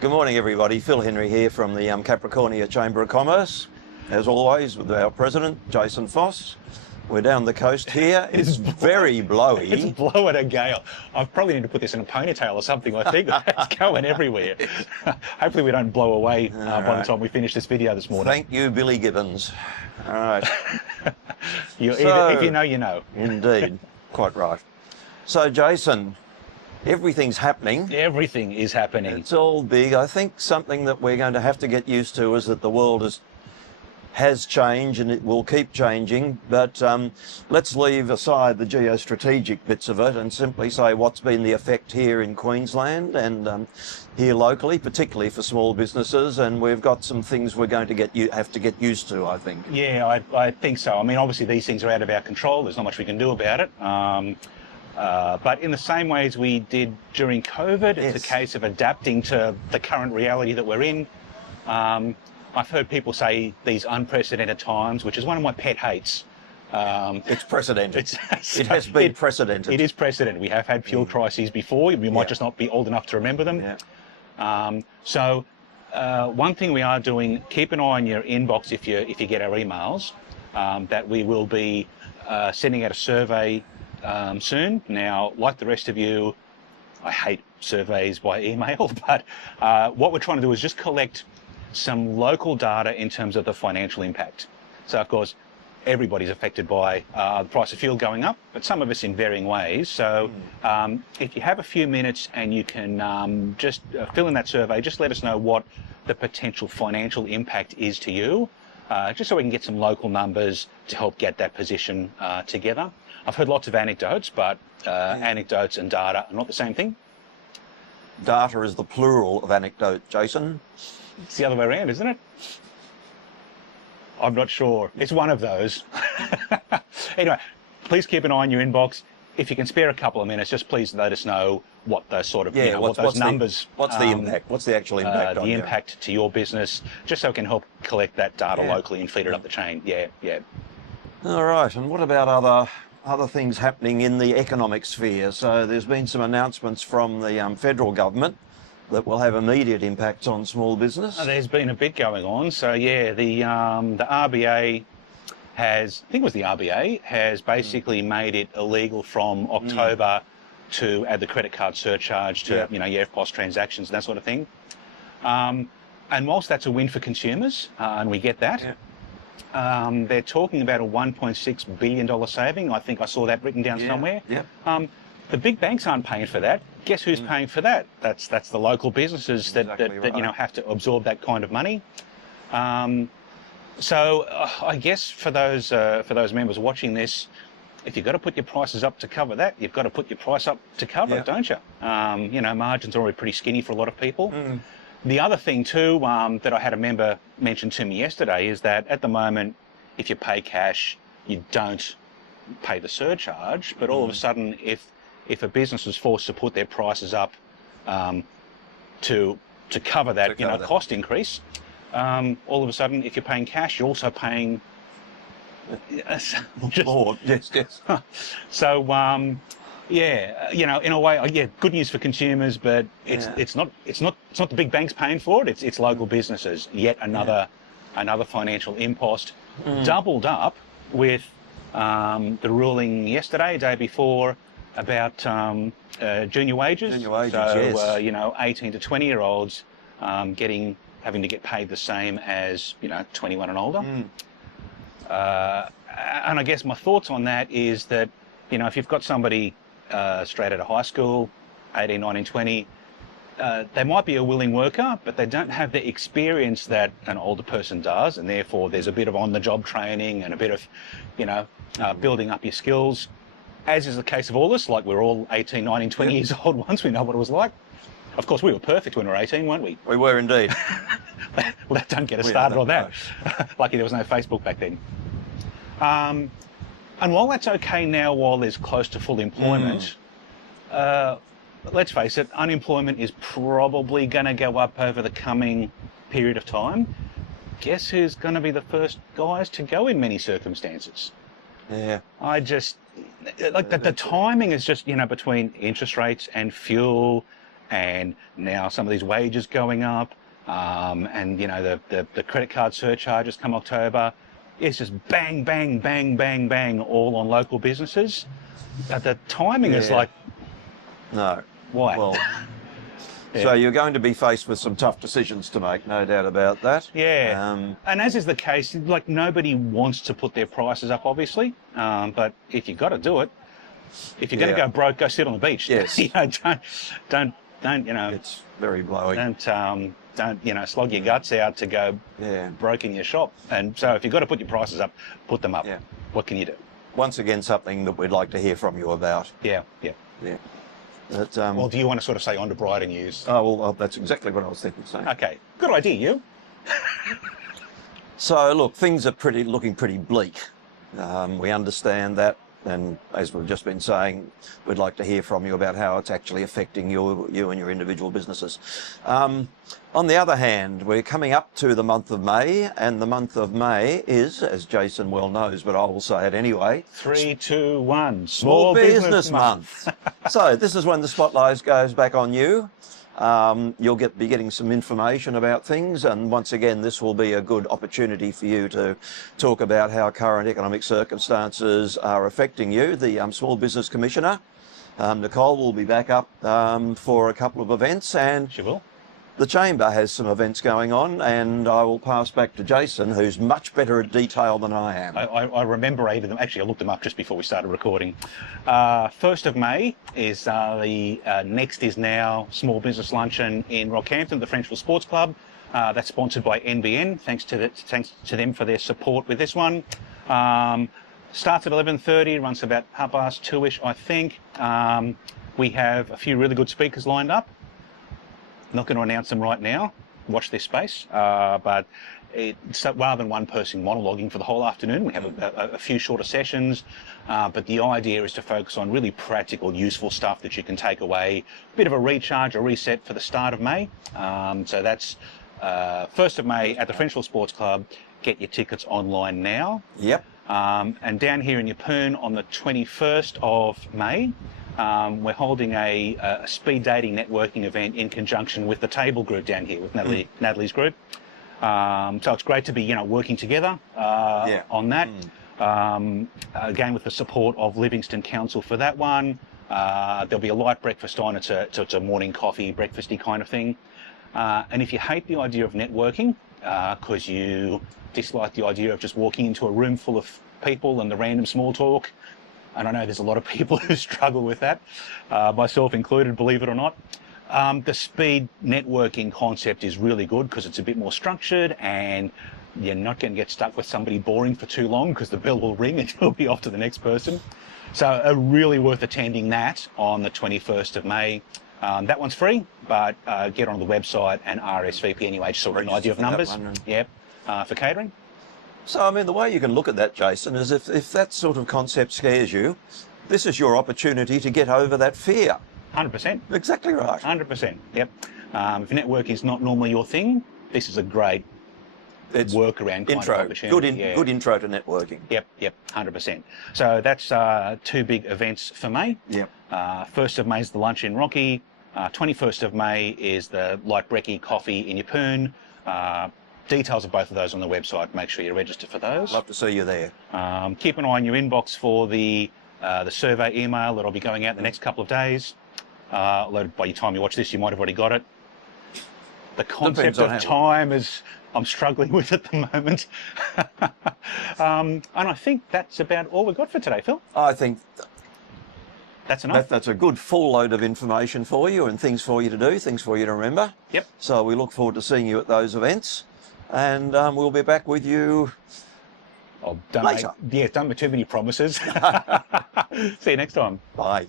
Good morning, everybody. Phil Henry here from the Capricornia Chamber of Commerce. As always, with our president, Jason Foss. We're down the coast here. It's very blowy. It's blowing a gale. I probably need to put this in a ponytail or something. I think it's going everywhere. Hopefully we don't blow away by the time we finish this video this morning. Thank you, Billy Gibbons. All right. If you know, you know. Indeed. Quite right. So, Jason, everything's happening. Everything is happening. It's all big. I think something that we're going to have to get used to is that the world has changed and it will keep changing, but let's leave aside the geostrategic bits of it and simply say what's been the effect here in Queensland and here locally, particularly for small businesses, and we've got some things we're going to have to get used to, I think. Yeah, I think so. I mean, obviously these things are out of our control. There's not much we can do about it. But in the same way as we did during COVID, it's a case of adapting to the current reality that we're in. I've heard people say these unprecedented times, which is one of my pet hates. It's precedented. It has been precedented. It is precedented. We have had fuel crises before. We might just not be old enough to remember them. Yeah. One thing we are doing, keep an eye on your inbox if you get our emails, that we will be sending out a survey soon. Now, like the rest of you, I hate surveys by email, but what we're trying to do is just collect some local data in terms of the financial impact. So, of course, everybody's affected by the price of fuel going up, but some of us in varying ways. So if you have a few minutes and you can just fill in that survey, just let us know what the potential financial impact is to you, just so we can get some local numbers to help get that position together. I've heard lots of anecdotes, but anecdotes and data are not the same thing. Data is the plural of anecdote, Jason. It's the other way around, isn't it? I'm not sure. It's one of those. Anyway, please keep an eye on your inbox. If you can spare a couple of minutes, just please let us know what those sort of, what those numbers... What's the impact? What's the actual impact on the you? impact to your business, just so we can help collect that data locally and feed it up the chain. Yeah. All right, and what about other things happening in the economic sphere? So there's been some announcements from the federal government that will have immediate impacts on small business. There's been a bit going on. So yeah, the RBA has, I think it was the RBA, has basically made it illegal from October to add the credit card surcharge to your EFTPOS transactions and that sort of thing. And whilst that's a win for consumers, and we get that, they're talking about a $1.6 billion saving. I think I saw that written down somewhere. The big banks aren't paying for that. Guess who's paying for that? That's the local businesses that have to absorb that kind of money. So I guess for those members watching this, if you've got to put your prices up to cover that, you've got to put your price up to cover it, don't you? Margins are already pretty skinny for a lot of people. The other thing too that I had a member mention to me yesterday is that at the moment, if you pay cash, you don't pay the surcharge, but all of a sudden, if a business is forced to put their prices up to cover that cost increase, all of a sudden, if you're paying cash, you're also paying more. Yes. So in a way, good news for consumers, but it's not the big banks paying for it. It's local businesses. Yet another financial impost, doubled up with the ruling yesterday, day before, about junior wages. Junior wages, so 18 to 20-year-olds having to get paid the same as 21 and older. And I guess my thoughts on that is that if you've got somebody straight out of high school, 18, 19, 20, they might be a willing worker, but they don't have the experience that an older person does, and therefore there's a bit of on-the-job training and a bit of building up your skills. As is the case of all this, like we're all 18, 19, 20 years old once, we know what it was like. Of course, we were perfect when we were 18, weren't we? We were indeed. Well, don't get us started on that. Lucky there was no Facebook back then. And while that's okay now, while there's close to full employment, let's face it, unemployment is probably going to go up over the coming period of time. Guess who's going to be the first guys to go in many circumstances? Yeah. I just, like the timing is just, between interest rates and fuel and now some of these wages going up, and you know the credit card surcharges come October. It's just bang, bang, bang, bang, bang, all on local businesses. The timing is like, no. Why? Well, Yeah. so you're going to be faced with some tough decisions to make, no doubt about that. Yeah, and as is the case, like nobody wants to put their prices up, obviously. But if you've got to do it, if you're going to go broke, go sit on the beach. Yes. You know, don't, you know. It's very blowy. Don't, you know, slog your guts out to go broke in your shop. And so if you've got to put your prices up, put them up. Yeah. What can you do? Once again, something that we'd like to hear from you about. Yeah. But, Well, do you want to sort of say on to brighter news? oh, well, that's exactly what I was thinking. So. Okay, good idea, you. So, look, things are looking pretty bleak. We understand that, and as we've just been saying, we'd like to hear from you about how it's actually affecting you and your individual businesses. On the other hand, we're coming up to the month of May, and the month of May is, as Jason well knows, but I will say it anyway, 3, 2, 1. Small Business Month. So this is when the spotlight goes back on you. You'll be getting some information about things, and once again this will be a good opportunity for you to talk about how current economic circumstances are affecting you. The Small Business Commissioner, Nicole, will be back up for a couple of events, and She will. the Chamber has some events going on, and I will pass back to Jason, who's much better at detail than I am. I remember 8 of them. Actually, I looked them up just before we started recording. 1st of May is the Next Is Now Small Business Luncheon in Rockhampton, the Frenchville Sports Club. That's sponsored by NBN. Thanks to them for their support with this one. Starts at 11:30, runs about 2:30-ish, I think. We have a few really good speakers lined up. Not going to announce them right now. Watch this space. But rather than one person monologuing for the whole afternoon, we have a few shorter sessions. But the idea is to focus on really practical, useful stuff that you can take away. A bit of a recharge, a reset for the start of May. So that's 1st of May at the Frenchville Sports Club. Get your tickets online now. Yep. And down here in Yeppoon on the 21st of May, we're holding a speed dating networking event in conjunction with the Table group down here with Natalie's group. So it's great to be, you know, working together on that. Again, with the support of Livingston Council for that one. There'll be a light breakfast on. It's a morning coffee, breakfasty kind of thing. And if you hate the idea of networking, because you dislike the idea of just walking into a room full of people and the random small talk, and I know there's a lot of people who struggle with that, myself included, believe it or not. The speed networking concept is really good because it's a bit more structured and you're not going to get stuck with somebody boring for too long because the bell will ring and you'll be off to the next person. So really worth attending that on the 21st of May. That one's free, but get on the website and RSVP anyway, just sort of an idea of numbers. Yep, for catering. So, I mean, the way you can look at that, Jason, is if that sort of concept scares you, this is your opportunity to get over that fear. 100%. Exactly right. 100%, yep. If networking is not normally your thing, this is a great workaround kind of opportunity. Good intro to networking. Yep, 100%. So that's 2 big events for May. Yep. 1st of May is the lunch in Rocky. 21st of May is the light brekkie coffee in Yeppoon. Details of both of those on the website. Make sure you register for those. Love to see you there. Keep an eye on your inbox for the survey email that'll be going out the next couple of days. By the time you watch this, you might have already got it. The concept of time is I'm struggling with at the moment. And I think that's about all we've got for today, Phil. I think that's enough. That's a good full load of information for you and things for you to do, things for you to remember. Yep. So we look forward to seeing you at those events. And we'll be back with you later. Don't make too many promises. See you next time. Bye.